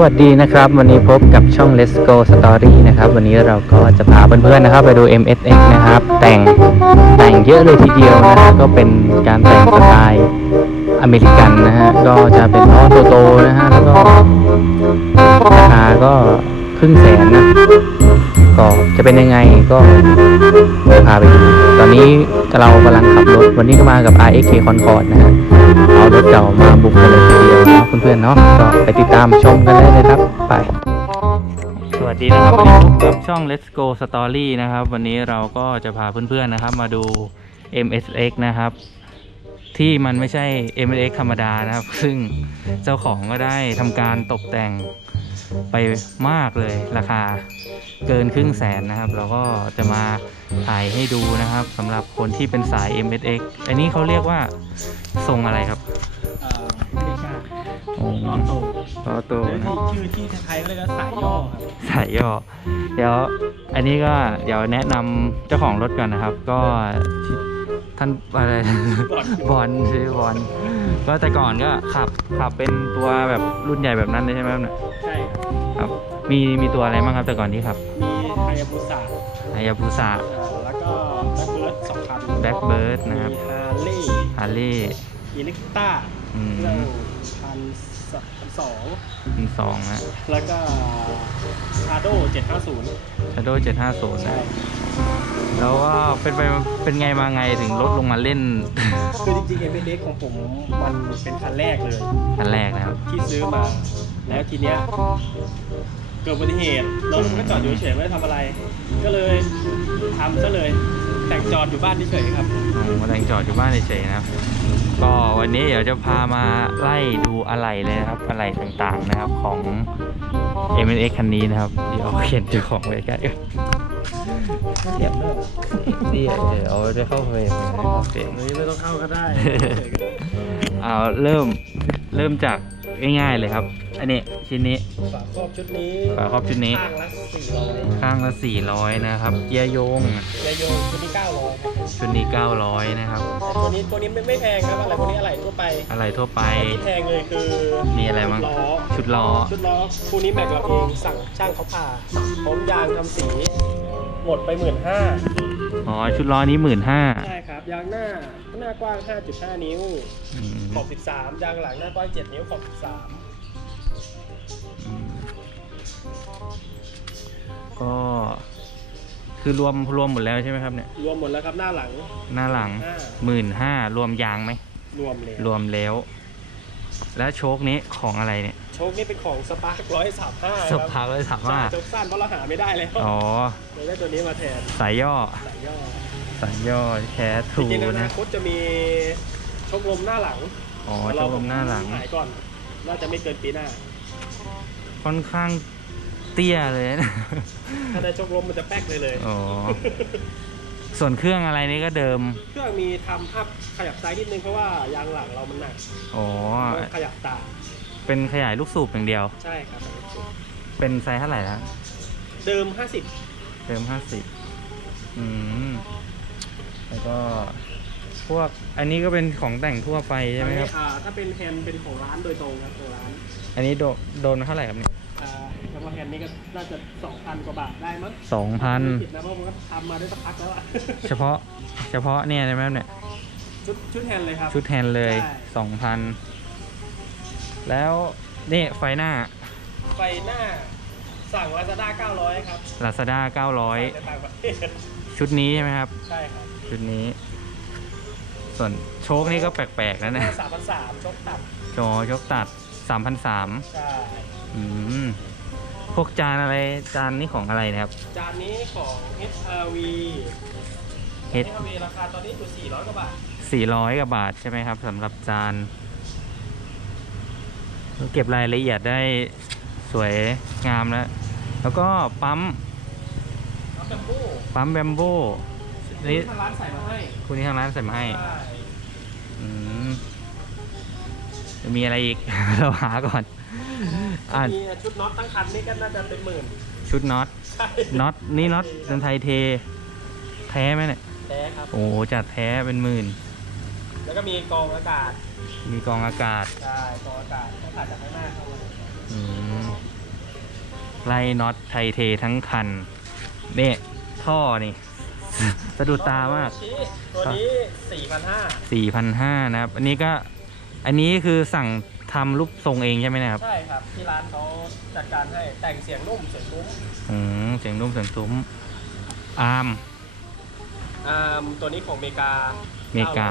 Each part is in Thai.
วัสดีนะครับ วันนี้พบกับช่อง Let's Go Story นะครับ วันนี้เราก็จะพาเพื่อนๆนะครับ ไปดู MSX นะครับ แต่งแต่งเยอะเลยทีเดียวนะฮะก็เป็นการแต่งสไตล์อเมริกันนะฮะก็จะเป็นล้อโตๆนะฮะแล้วก็ราคาก็ครึ่งแสนนะก็จะเป็นยังไงก็พาไปดูตอนนี้เรากำลังขับรถวันนี้ก็มากับ RX Concord นะฮะ เอารถเก่ามาบุกกันเลยทีเดียวเนาะเพื่อนๆเนาะก็ไปติดตามชมกันได้เลยครับไป สวัสดีนะครับวันนี้พบกับช่อง Let's Go Story นะครับ วันนี้เราก็จะพาเพื่อนๆนะครับ มาดู MSX นะครับ ที่มันไม่ใช่ MSX ธรรมดานะครับ ซึ่งเจ้าของก็ได้ทำการตกแต่ง ไปมากเลยราคาเกินครึ่งแสนนะครับ เราก็จะมาถ่ายให้ดูนะครับสำหรับคนที่เป็นสาย MSX อันนี้เขาเรียกว่าทรงอะไรครับเอ่อไม่ได้ชาโอ้ล้อโตล้อโตหรือนะที่ชื่อที่ไทยๆก็เรียกว่าสายย่อครับสายย่อ เดี๋ยวอันนี้ก็เดี๋ยวแนะนำเจ้าของรถก่อนนะครับ ก็ ท่านอะไรก่อนบอลชื่อบอลก็แต่ก่อนก็ขับขับเป็นตัวแบบรุ่นใหญ่แบบนั้นเลยใช่ไหมครับเนี่ยใช่ครับครับ มีมีตัวอะไรบ้างครับแต่ก่อนที่ขับมีไฮยาบุสะฮายาบุสะแล้วก็แบ็คเบิร์ดสองคันแบ็กเบิร์ดนะครับมีฮาร์เลย์ฮาร์เลย์อีลิกต้าอืมเครื่องพันส องมีสองนะแล้วก็คาโดเจ็ดห้าศูนย์ชาโดเจ็ดห้าศูนย์ใช่นะแล้วก็เป็นไปเป็นไงมาไงถึงลดลงมาเล่น คือจริงๆเอ็มเด็กของผมมันเป็นคันแรกเลยคันแรกนะครับ ที่ซื้อมา แล้วทีเนี้ยเกิดอุบัติเหตุรถมันก็จอดอยู่เฉยๆไม่ได้ทำอะไร ก็เลยทำซะเลยแต่งจอดอยู่บ้านเฉยๆครับอืมมาแต่งจอดอยู่บ้านเฉยๆนะครับ ก็วันนี้เดี๋ยวจะพามาไล่ดูอะไหล่เลยนะครับ อะไหล่ต่างๆนะครับของ m n x คันนี้นะครับ เดี๋ยวเขียนเจ้าของไว้ใกล้เอ้ยเสียบเนอะนี่เดี๋ยวจะเข้าเฟรมนะครับเข้าเฟรมหรือไม่ต้องเข้าก็ได้ เอาเริ่มเริ่มจากง่ายๆเลยครับ อันนี้ชิ้นนี้ฝาครอบชุดนี้ฝาครอบชุดนี้ ข้างละสี่ร้อยข้างละ400นะครับเกียร์โยงเยาโยงชุดนี้เก้าร้อยชุดนี้900นะครับตัวนี้ตัวนี้ไม่แพงครับอะไรตัวนี้อะไรทั่วไปอะไรทั่วไป ที่แพงเลยคือมีอะไรบ้าง ล้อชุดล้อ ชุดล้อคู่นี้แบกเราเองสั่งช่างเขาผ่าผร้มยางทำสี หมดไปหมื่นห้าอ๋อ ชุดล้อนี้หมื่นห้าใช่ครับยางหน้าหน้ากว้าง 5.5 นิ้ว ขอบ 13ยางหลังหน้ากว้าง 7 นิ้วขอบ13 ก็ คือรวมรวมหมดแล้วใช่ไหมครับเนี่ย13รวมหมดแล้วครับหน้าหลังหน้าหลังห้าหมื่นห้ารวมยางไหม รวมเลยรวมแล้ว แล้วโชคนี้ของอะไรเนี่ยโชคนี่เป็นของสปาร์คร้อยสามห้าสภาเลยถามว่าโชคสั้นเพราะเราหาไม่ได้แล้วอ๋อ เลยได้ตัวนี้มาแทนสายย่อ สายย่อสายย่อแคสจทูริงๆในอนานะคตจะมีโชคลมหน้าหลังอ๋อโชคหน้าหลังหายก่อน น่าจะไม่เกินปีหน้า ค่อนข้าง เตี้ยเลยนะถ้าในโชคลมมันจะแป๊กเลยเลย อ๋อ ส่วนเครื่องอะไรนี่ก็เดิม เครื่องมีทำอัพขยับซ้ายนิดนึงเพราะว่ายางหลังเรามันหนักอ๋อต้องขยับตามเป็นขยายลูกสูบอย่างเดียว ใช่ครับ เป็นไซส์เท่าไหร่แล้วเดิม50เติมห้าสิบอืม แล้วก็พวกอันนี้ก็เป็นของแต่งทั่วไปใช่ไหมครับ อ่า ถ้าเป็นแฮนด์เป็นของร้านโดยตรงครับของร้าน อันนี้โดโดนเท่าไหร่ครับเนี่ย อ่าแล้วก็แฮนด์นี่ก็น่าจะ2,000กว่าบาทได้มั้งสองพันผิดนะเพราะมันก็ทำมาได้สักพักแล้วอะ เฉพาะเฉพาะเนี่ยใช่ไหมครับเนี่ย ชุดชุดแฮนด์เลยครับ ชุดแฮนด์เลยใช่ สองพันแล้วนี่ไฟหน้า ไฟหน้าสั่ง Lazada 900 ครับ Lazada ในต่างประเทศ900 ชุดนี้ใช่ไหมครับ ใช่ครับชุดนี้ ส่วนโชคนี่ก็แปลกๆแล้วนะสามพันสามชกตับจอชกตัด 3,300 ใช่ อืมพวกจานอะไรจานนี่ของอะไรนะครับ จานนี้ของ HRV H HRV ราคาตอนนี้อยู่400กว่าบาท 400กว่าบาทใช่ไหมครับสำหรับจาน เก็บรายละเอียดได้สวยงามแล้ว แล้วก็ปั๊มน้ำแบมบูปั๊มแบมโบนี่ทางร้านใส่มาให้คุณที่ทางร้านใส่มาให้ใช่อืมจะมีอะไรอีก เราหาก่อน อ่ามีชุดน็อตตั้งคันนี่ก็น่าจะเป็นหมื่นชุดน็อต ใช่น็อต นี่น็อตเป็นไทยเท แท้ไหมเนี่ย แท้ครับ โอ้โหจัดแท้เป็นหมื่น แล้วก็มีกรองอากาศมีกรองอากาศ ใช่กรองอากาศต้องผ่านจากข้างหน้าเข้ามาออืมไล่น็อตไทเททั้งคันเนี่ยท่อนี่ สะดุดตามาก ตัวนี้สี่พันห้า4,500นะครับ อันนี้ก็ อันนี้คือสั่งทำรูปทรงเองใช่ไหมนะครับ ใช่ครับ ที่ร้านเขาจัดการให้แต่งเสียงนุ่มเสียงทุ้มอืมเสียงนุ่มเสียงตุ้มอาร์มอ่าตัวนี้ของเมกาเมกา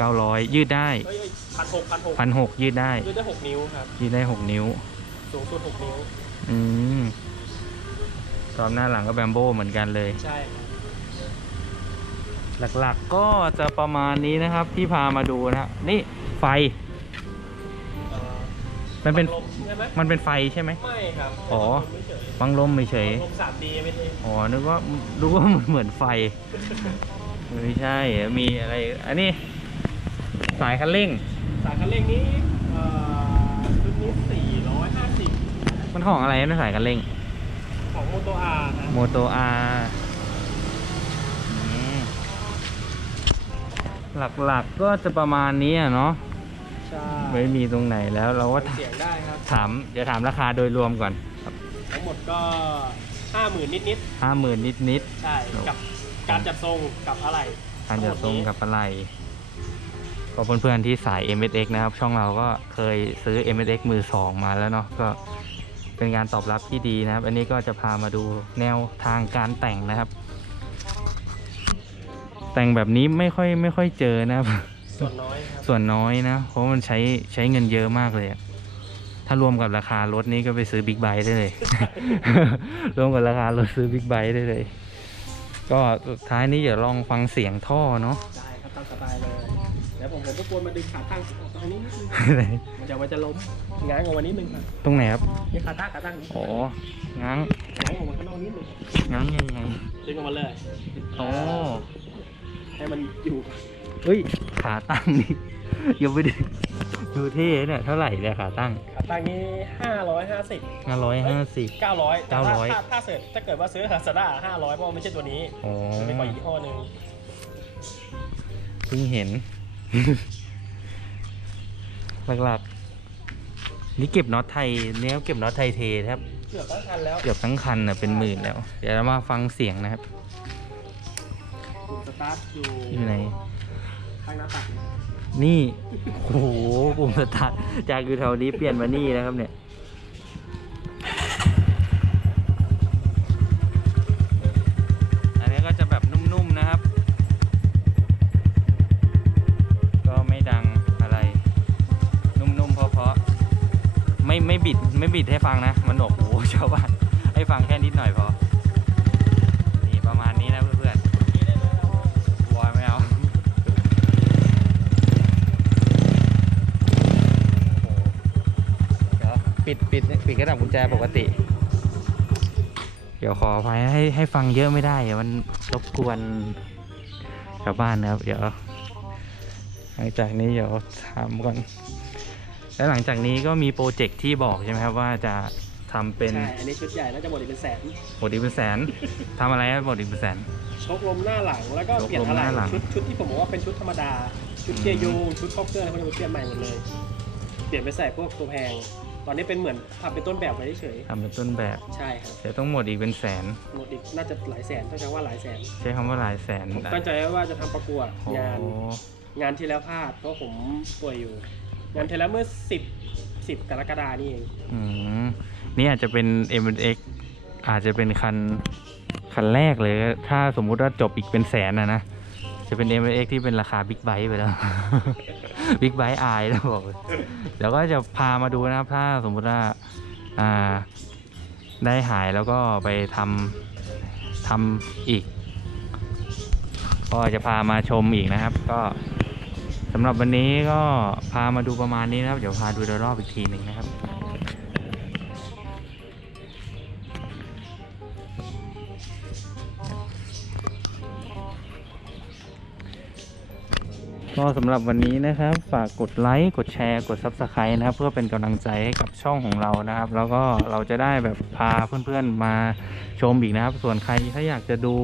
900 ยืดได้เฮ้ยพันหกพันหกพันหกยืดได้ ยืดได้หกนิ้วครับ ยืดได้ 6 นิ้ว สูงสุดหกนิ้ว อืมตอนหน้าหลังก็แบมโบเหมือนกันเลย ใช่ครับหลักๆก็จะประมาณนี้นะครับที่พามาดูนะนี่ไฟเอ่อ มันเป็น ลมใช่ไหมมันเป็นไฟใช่ไหม ไม่ครับอ๋อไม่เฉยบังลมเฉยลมสามดีไม่ใช่ๆอ๋อ นึกว่านึกว่ามันเหมือนไฟ ไม่ใช่ มีอะไร อันนี้ สายคันเร่ง สายคันเร่งนี้เอ่อชุดนี้สี่ร้อยห้าสิบมันของอะไรนะสายคันเร่ง ของโมโตอาร์นะโมโตอาหลักๆก็จะประมาณนี้อะเนาะ ใช่ไม่มีตรงไหนแล้วเราก็ถเสียงได้ครับถามเดี๋ยวถามราคาโดยรวมก่อนทั้งหมดก็ห้าหมื่นนิดห้าหมื่นนิดๆใช่กับการจัดทรงกับอะไรๆการจัดทรงกับอะไรก็เพื่อนๆที่สาย MSX นะครับ ช่องเราก็เคยซื้อ MSX มือสองมาแล้วเนาะก็เป็นการตอบรับที่ดีนะครับ อันนี้ก็จะพามาดูแนวทางการแต่งนะครับ แต่งแบบนี้ไม่ค่อยไม่ค่อยเจอนะครับ ส่วนน้อยครับส่วนน้อยนะ เพราะมันใช้ใช้เงินเยอะมากเลยอะถ้ารวมกับราคารถนี้ก็ไปซื้อบิ๊กไบค์ได้เลย รวมกับราคารถซื้อบิ๊กไบค์ได้เลย ก็สุดท้ายนี้เดี๋ยวลองฟังเสียงท่อเนาะ ได้ครับตามสบายเลยเดี๋ยวผมผมก็ควรมาดึงขาตั้งออกตรงนี้นิดนึงมันจะมันจะล้มง้างออกมานิดนึงครับตรงไหนครับ นี่ขาตั้งขาตั้งอ๋อง้างง้างออกมาข้างนอกนิดนึงง้างยังไงดึงออกมาเลยอ๋อให้มันอยู่เฮ้ย ขาตั้งนี่ยังไม่ได้ดูเท่เนี่ยเท่าไหร่เนี่ยขาตั้งขาตั้งนี้ห้าร้อยห้าสิบห้าร้อยห้าสิบเก้าร้อย900ถ้าถ้าเสิร์ชถ้าเกิดว่าซื้อลาซาด้าห้าร้อยเพราะว่าไม่ใช่ตัวนี้อ๋อมันเป็นของยี่ห้อหนึ่งเพิ่งเห็น หลักๆ นี่เก็บน็อตไทยเนี่ยเก็บน็อตไทยเทครับเกือบทั้งคันแล้วเกือบทั้งคันน่ะเป็นหมื่นแล้ว เดี๋ยวเรามาฟังเสียงนะครับสตาร์ทอยู่อยู่ไหน ข้งหน้าตัดนี่โอ้โหปุ่มสตาร์ทจากอยู่แถวนี้เปลี่ยนมานี่นะครับเนี่ย อันนี้ก็จะแบบนุ่มๆนะครับ ก็ไม่ดังอะไร นุ่มๆเพราะๆไม่ไม่บิดไม่บิดให้ฟังนะ มันหนวกหูชาวบ้านให้ฟังแค่นิดหน่อยพอ นี่ประมาณนี้นะเพื่อนๆวอยไม่เอา เดี๋ยว ปิดปิดปิดกระดับกุญแจปกติ เดี๋ยวขออภัยให้ให้ฟังเยอะไม่ได้เดี๋ยวมันรบกวนชาวบ้านนะครับ เดี๋ยว หลังจากนี้เดี๋ยวถามก่อน แล้วหลังจากนี้ก็มีโปรเจกต์ที่บอกใช่ไหมครับว่าจะทำเป็นใช่อันนี้ชุดใหญ่น่าจะหมดอีกเป็นแสนหมดอีกเป็นแสนทำอะไรครับหมดอีกเป็นแสน ชกลมหน้าหลังแล้วก็ชกลมเปลี่ยนอะไรหน้าหลัง ชุดชุดที่ผมบอกว่าเป็นชุดธรรมดา ชุดเกียร์ยูชุดครอบเครื่องอะไรพวกนี้เปลี่ยนใหม่หมดเลย เปลี่ยนไปใส่พวกตัวแพง ตอนนี้เป็นเหมือนทำเป็นต้นแบบไว้เฉยทำเป็นต้นแบบๆใช่ครับเดี๋ยวต้องหมดอีกเป็นแสน หมดอีกน่าจะหลายแสนต้องใช้ว่าหลายแสนใช้คำว่าหลายแสนผมตั้งใจไว้ว่าจะทำประกวดโอ้งาน งานที่แล้วพลาดเพราะผมป่วยอยู่ งานที่แล้วเมื่อ 10 10กรกฎานี่เองอืมนี่อาจจะเป็น m x อาจจะเป็นคันคันแรกเลย ถ้าสมมุติว่าจบอีกเป็นแสนนะนะ จะเป็น m x ที่เป็นราคาบิ๊กไบค์ไปแล้ว บิ๊กไบค์อายแล้วบอกเลยเดี๋ยวก็จะพามาดูนะครับ ถ้าสมมุติว่าอ่าได้หายแล้วก็ไปทำทำอีก ก็จะพามาชมอีกนะครับ ก็สำหรับวันนี้ก็พามาดูประมาณนี้นะครับ เดี๋ยวพาดูโดยรอบอีกทีหนึ่งนะครับ ก็สำหรับวันนี้นะครับ ฝากกดไลค์กดแชร์กด Subscribe นะครับ เพื่อเป็นกำลังใจให้กับช่องของเรานะครับ แล้วก็เราจะได้แบบพาเพื่อนๆมาชมอีกนะครับ ส่วนใครถ้าอยากจะดู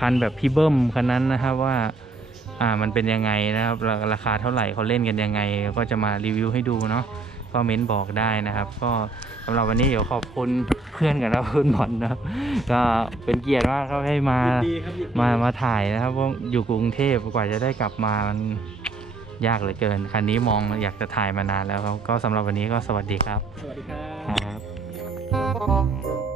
คันแบบพี่เบิ้มคันนั้นนะครับว่าอ่ามันเป็นยังไงนะครับ ราคาเท่าไหร่เขาเล่นกันยังไง ก็จะมารีวิวให้ดูเนาะ ก็เม้นบอกได้นะครับ ก็สำหรับวันนี้เดี๋ยวขอบคุณเพื่อนกันนะเพื่อนบอลนะครับก็เป็นเกียรติมากครับให้มายินดีครับยินดีมามาถ่ายนะครับเพราะอยู่กรุงเทพกว่าจะได้กลับมามันยากเหลือเกิน คันนี้มองอยากจะถ่ายมานานแล้วครับ ก็สำหรับวันนี้ก็สวัสดีครับสวัสดีครับ ครับ